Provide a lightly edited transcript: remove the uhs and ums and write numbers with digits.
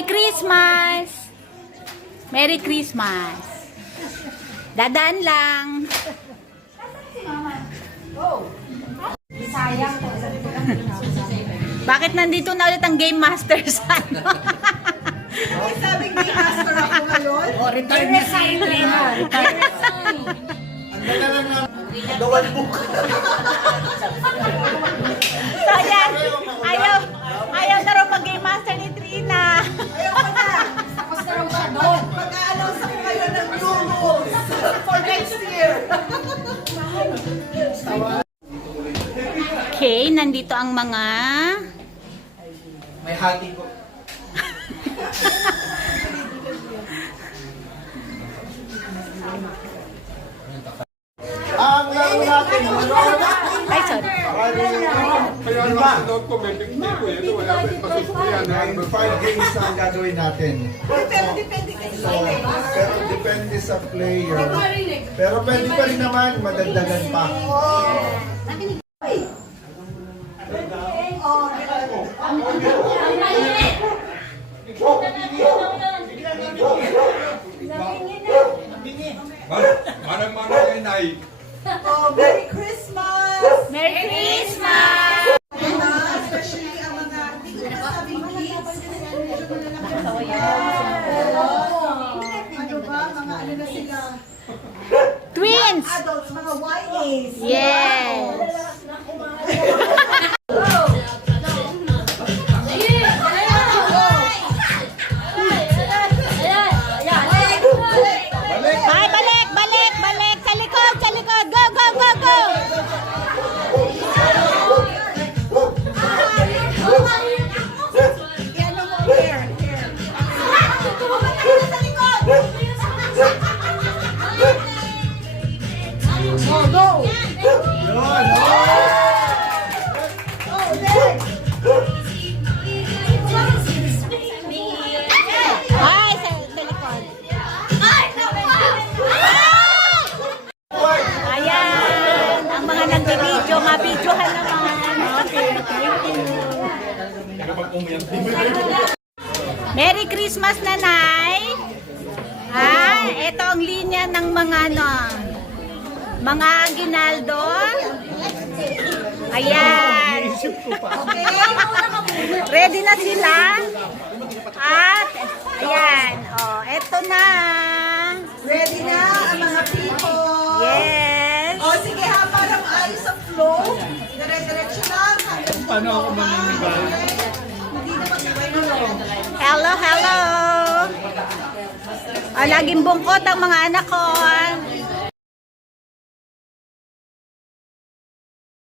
Merry Christmas! Merry Christmas! Dadaan lang. Bakit nandito na ulit ang Game Master sa ano? Sabing Game Master ako ngayon. Return na si Lina. Ang dala lang na gawal book. So yan, ayaw na rin mag-Game Master ni Trina. Ayaw ko na. Tapos na raw siya doon. Mag-a-announce ako ngayon ng new rules for next year. Okay, nandito ang mga... May hati ko. Ang laro natin, Ay, sorry. Kaya naman sinuot ko, may tekniko eh. Wala pa yung pasusukuyan. may 5 games ang gagawin natin. Pero depende kayo sa Pero depende sa player. Pero pwede pa rin naman, madagdagan pa. Manang-manang ay nai. Oh, Merry Christmas! Merry Christmas! Especially ang mga hindi ko nasabing kids. Ano ba? Mga ano na sila? Twins! Adults, mga YAs. Yes! Ay, balik! Balik! Balik! Sa likod! Sa likod! Go! Go! Go! Go! Yan ang mga hair. Ay, sa likod. Ayan! Ang mga nag-video, mabidyohan naman. Okay, thank you. Merry Christmas, Nanay! Ito ang linya ng mga mga aguinaldo. Ayan. Ready na sila. At, ayan. Oh, ito na. Ready na ang mga people. Yes. O sige ha, parang ayos ang flow. Dire-diretso lang. Paano ako maninibay? Hindi naman sabay na lang. Hello, hello. Laging bungkot ang mga anak ko.